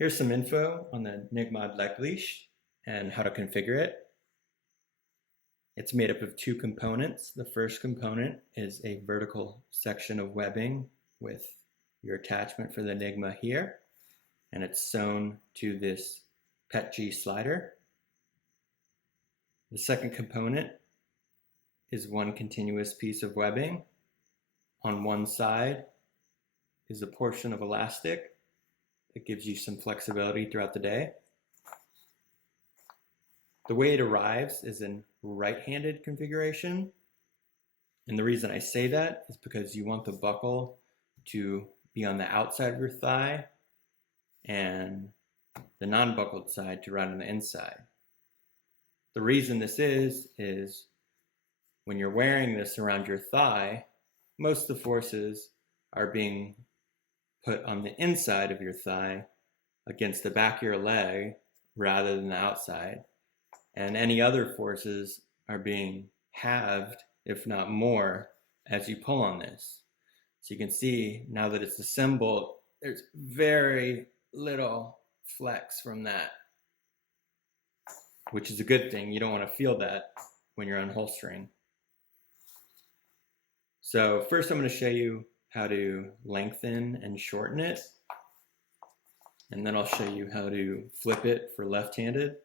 Here's some info on the EnigMOD Lengthen Leash and how to configure it. It's made up of two components. The first component is a vertical section of webbing with your attachment for the Enigma here, and it's sewn to this PETG slider. The second component is one continuous piece of webbing. On one side is a portion of elastic that gives you some flexibility throughout the day. The way it arrives is in right-handed configuration. And the reason I say that is because you want the buckle to be on the outside of your thigh and the non-buckled side to run on the inside. The reason this is when you're wearing this around your thigh, most of the forces are being put on the inside of your thigh against the back of your leg rather than the outside. And any other forces are being halved, if not more, as you pull on this. So you can see now that it's assembled, there's very little flex from that, which is a good thing. You don't want to feel that when you're unholstering. So first I'm going to show you how to lengthen and shorten it, and then I'll show you how to flip it for left-handed.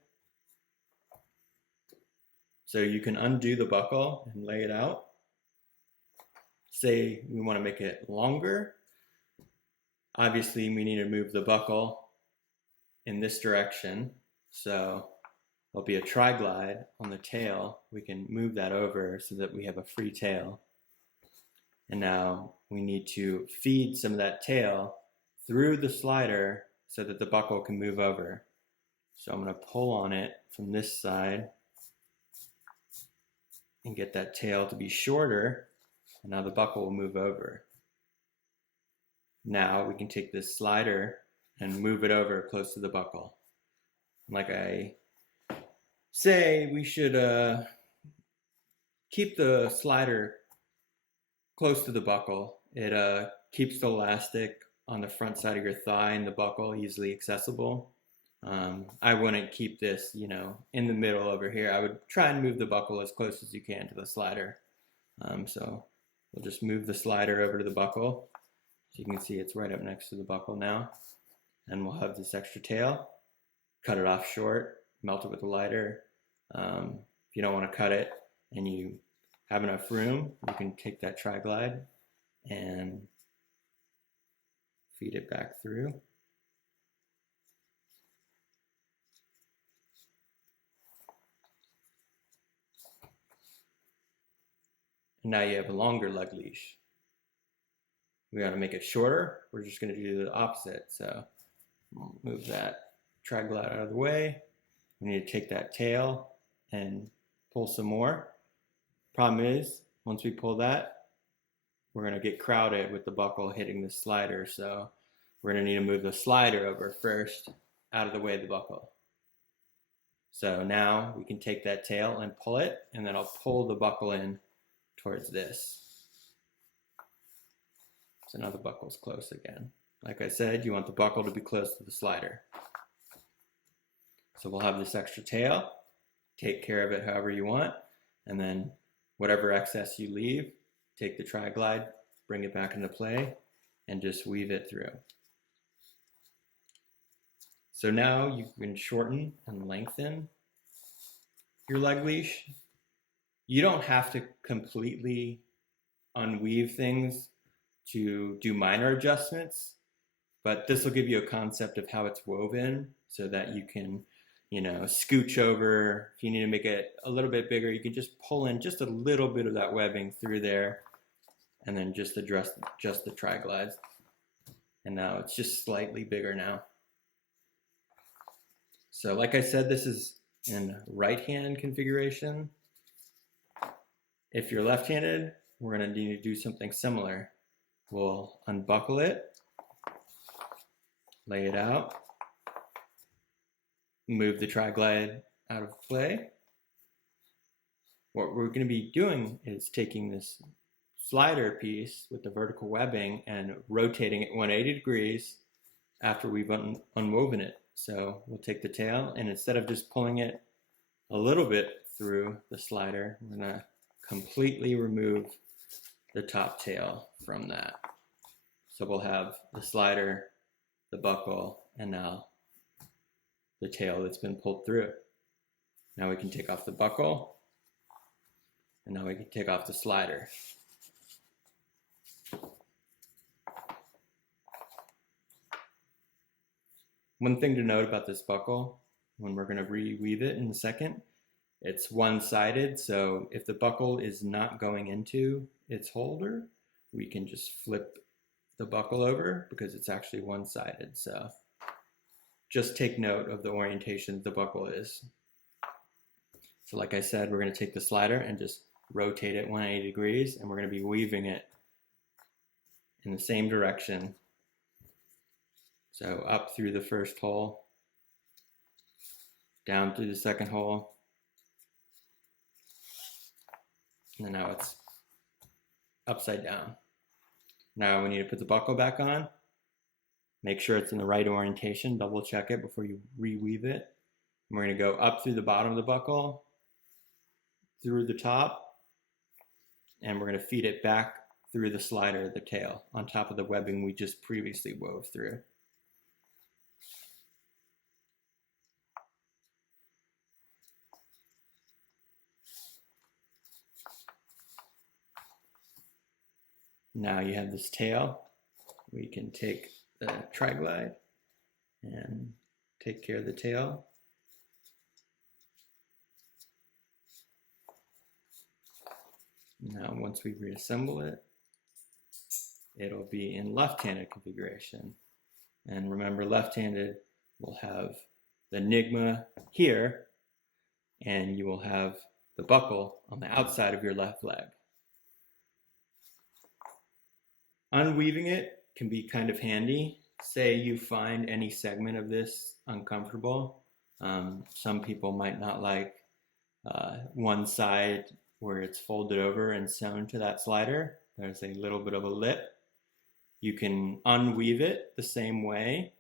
So you can undo the buckle and lay it out. Say we want to make it longer. Obviously we need to move the buckle in this direction, so there'll be a tri-glide on the tail. We can move that over so that we have a free tail. And now we need to feed some of that tail through the slider so that the buckle can move over. So I'm going to pull on it from this side and get that tail to be shorter, and now the buckle will move over. Now we can take this slider and move it over close to the buckle. Like I say, we should keep the slider close to the buckle. It keeps the elastic on the front side of your thigh and the buckle easily accessible. I wouldn't keep this, in the middle over here. I would try and move the buckle as close as you can to the slider. So we'll just move the slider over to the buckle. So you can see it's right up next to the buckle now. And we'll have this extra tail. Cut it off short, melt it with a lighter. If you don't want to cut it and you have enough room, you can take that tri-glide and feed it back through. And now you have a longer leg leash. We want to make it shorter. We're just going to do the opposite. So move that tri-glide out of the way. We need to take that tail and pull some more. Problem is, once we pull that, we're going to get crowded with the buckle hitting the slider. So we're going to need to move the slider over first, out of the way of the buckle. So now we can take that tail and pull it, and then I'll pull the buckle in towards this. So now the buckle's close again. Like I said, you want the buckle to be close to the slider. So we'll have this extra tail. Take care of it however you want, and then whatever excess you leave, take the tri-glide, bring it back into play, and just weave it through. So now you can shorten and lengthen your leg leash. You don't have to completely unweave things to do minor adjustments, but this will give you a concept of how it's woven so that you can scooch over. If you need to make it a little bit bigger, you can just pull in just a little bit of that webbing through there and then just adjust the tri-glides. And now it's just slightly bigger now. So like I said, this is in right-hand configuration. If you're left-handed, we're going to need to do something similar. We'll unbuckle it, lay it out, move the tri-glide out of play. What we're going to be doing is taking this slider piece with the vertical webbing and rotating it 180 degrees after we've unwoven it. So we'll take the tail, and instead of just pulling it a little bit through the slider, we're going to completely remove the top tail from that. So we'll have the slider, the buckle, and now the tail that's been pulled through. Now we can take off the buckle, and now we can take off the slider. One thing to note about this buckle, when we're going to reweave it in a second, it's one-sided, so if the buckle is not going into its holder, we can just flip the buckle over because it's actually one-sided. So just take note of the orientation the buckle is. So like I said, we're going to take the slider and just rotate it 180 degrees, and we're going to be weaving it in the same direction. So up through the first hole, down through the second hole, and now it's upside down. Now we need to put the buckle back on. Make sure it's in the right orientation, double check it before you reweave it. And we're going to go up through the bottom of the buckle, through the top, and we're going to feed it back through the slider, the tail, on top of the webbing we just previously wove through. Now you have this tail. We can take the tri-glide and take care of the tail. Now once we reassemble it, it'll be in left-handed configuration. And remember, left-handed will have the Enigma here, and you will have the buckle on the outside of your left leg. Unweaving it can be kind of handy. Say you find any segment of this uncomfortable. Some people might not like one side where it's folded over and sewn to that slider. There's a little bit of a lip. You can unweave it the same way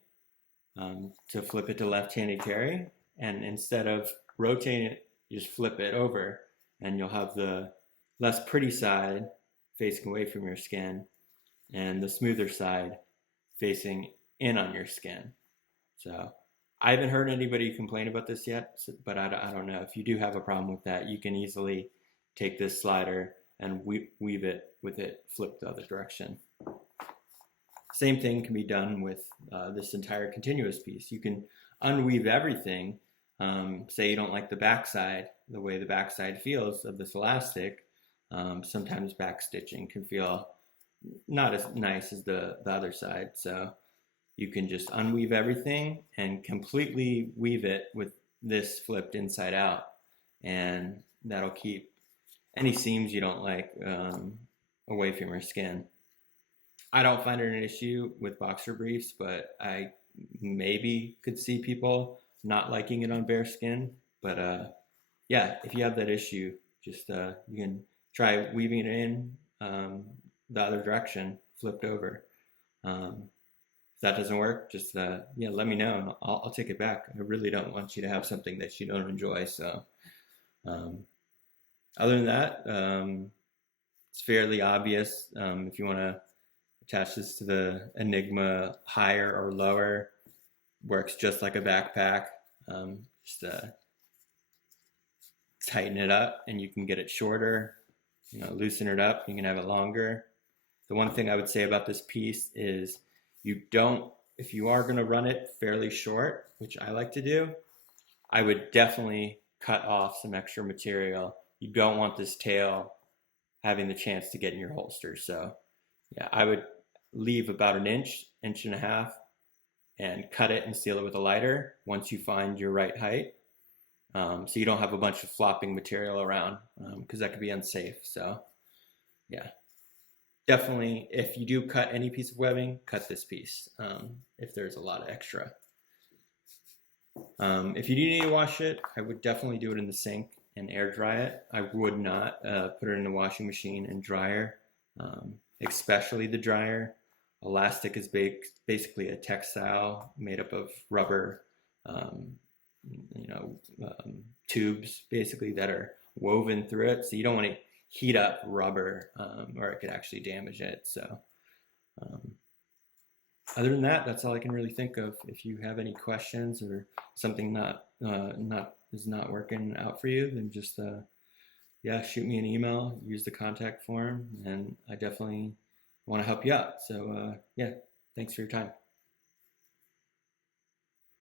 to flip it to left-handed carry, and instead of rotating it, you just flip it over, and you'll have the less pretty side facing away from your skin and the smoother side facing in on your skin. So I haven't heard anybody complain about this yet, but I don't know. If you do have a problem with that, you can easily take this slider and weave it with it flipped the other direction. Same thing can be done with this entire continuous piece. You can unweave everything. Say you don't like the backside, the way the backside feels of this elastic. Sometimes back stitching can feel not as nice as the other side. So you can just unweave everything and completely weave it with this flipped inside out. And that'll keep any seams you don't like away from your skin. I don't find it an issue with boxer briefs, but I maybe could see people not liking it on bare skin. But yeah, if you have that issue, just you can try weaving it in the other direction, flipped over. If that doesn't work, just yeah, let me know and I'll take it back. I really don't want you to have something that you don't enjoy. So other than that, it's fairly obvious. If you want to attach this to the Enigma higher or lower, works just like a backpack. Just tighten it up and you can get it shorter, loosen it up, you can have it longer. The one thing I would say about this piece is if you are going to run it fairly short, which I like to do, I would definitely cut off some extra material. You don't want this tail having the chance to get in your holster. So yeah, I would leave about an inch, inch and a half, and cut it and seal it with a lighter once you find your right height. So you don't have a bunch of flopping material around, because that could be unsafe. So yeah, definitely if you do cut any piece of webbing, cut this piece if there's a lot of extra. If you do need to wash it, I would definitely do it in the sink and air dry it. I would not put it in the washing machine and dryer, especially the dryer. elastic is basically a textile made up of rubber, tubes basically that are woven through it. So you don't want to heat up rubber or it could actually damage it. So other than that, that's all I can really think of. If you have any questions or something is not working out for you, then just shoot me an email, use the contact form, and I definitely want to help you out. So thanks for your time.